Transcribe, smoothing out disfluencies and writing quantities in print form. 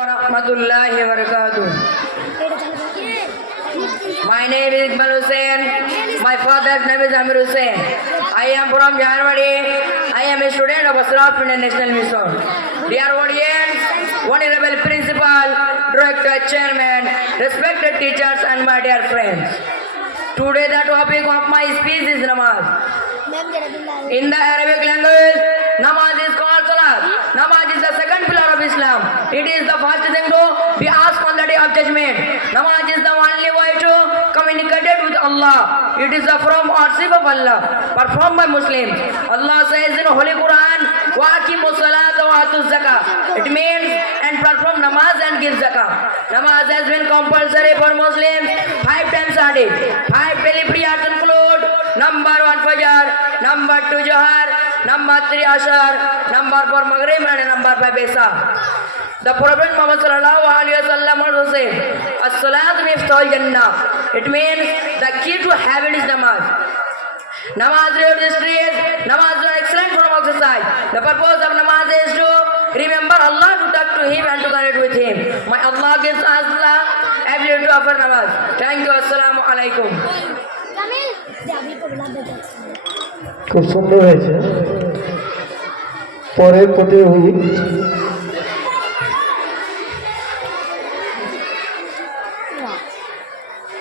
Warahmatullahi wabarakatuh. My name is Iqbal Hussain. My father's name is Amir Hussain. I am from Jaharwadi. I am a student of Asraf International Mission. Dear audience, honorable principal, director, chairman, respected teachers and my dear friends. Today the topic of my speech is namaz. In the Arabic language, namaz is called salat. Namaz is the second pillar of Islam. It is the first thing to be asked on the day of judgment. Namaz is the only way to communicate with Allah. It is the from worship of Allah performed by Muslims. Allah says in Holy Quran, "Wa aqimus salata wa atuz zakah." It means and perform namaz and give zakah. Namaz has been compulsory for Muslims 5 times a day. 5 daily prayers include number 1 Fajr, number 2 Johar, number 3 Ashar, number 4 Maghrib and number 5 Isha. The Prophet Muhammad sallallahu alaihi wasallam also said, "As-salat miftahul jannah." It means the key to heaven is namaz. Namaz reduces stress. Namaz is an excellent form of exercise. The purpose of namaz is to remember Allah, to talk to Him and to connect with Him. May Allah gives us the ability to offer namaz. Thank you. Assalamu alaikum. খুব সুন্দর হয়েছে। পরে প্রতিযোগী